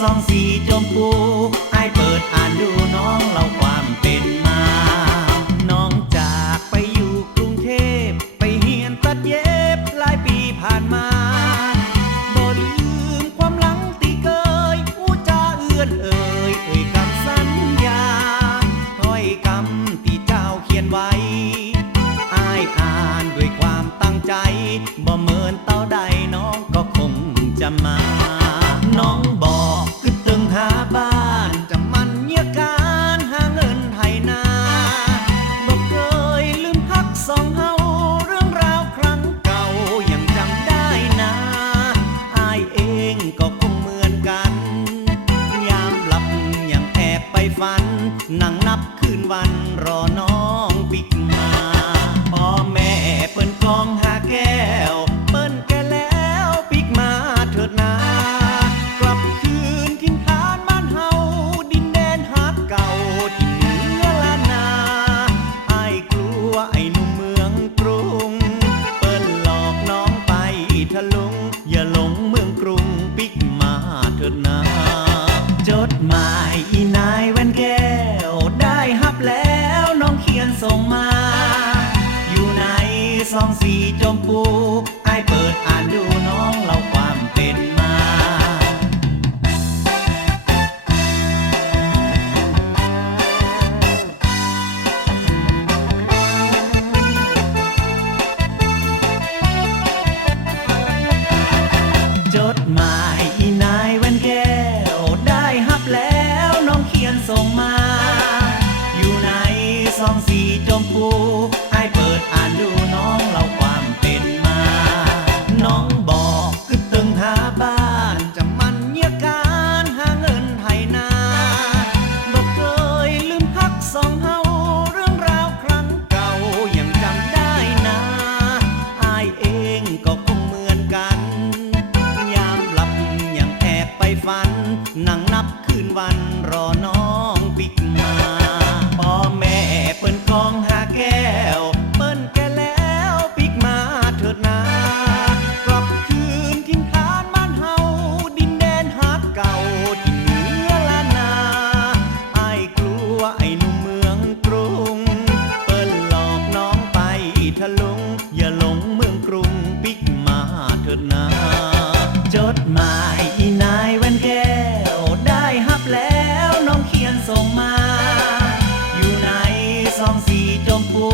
สองสีจมพูไอเปิดอ่านดูน้องเล่าความเป็นมา น้องจากไปอยู่กรุงเทพ ไปเฮียนตัดเย็บหลายปีผ่านมาบ่ลืมความหลังที่เคยอู้จาเอื้อนเอ่ยเอ่ยคำสัญญาถ้อยคำที่เจ้าเขียนไว้อายอ่านด้วยความตั้งใจบ่เหมินเต้าใดน้องก็คงจะมา ฝัน นั่งนับคืนวันรอน้องปิกมาพ่อแม่เปิ้นกองหาแก้ว เปิ้นแก่แล้วปิกมาเถิดนากลับคืนทิ้นฐานบ้านเฮาดินแดนฮักเก่าที่เหนือล้านนาอายกลัวไอ้หนุ่มเมืองกรุง เปิ้นหลอกน้องไปทะลุงอย่าหลงเมืองกรุงปิกมาเถิดนาจดหมาย ซองสีจมพูไอเปิดอ่านดูน้องเล่าความเป็นมา จดหมายอีนายแว่นแก้ว ได้ฮับแล้วน้องเขียนส่งมา อยู่ในซองสีจมพู ไอายเปิดอ่านดูน้องเล่าความเป็นมา น้องบอกคือตึงหาบ้าน จะมันเยียการหาเงินไทยนาบอกเคยลืมพักสองเฮาเรื่องราวครั้งเก่ายังจำได้นะอายเองก็คงเหมือนกัน ยามหลับยังแอบไปฝัน นั่งนับคืนวันรอน้องปิกมาพ่อแม่เปิ้นกอง หมายอีนายแว่นแก้ว ได้ฮับแล้วน้องเขียนส่งมา อยู่ในซองสีจมพู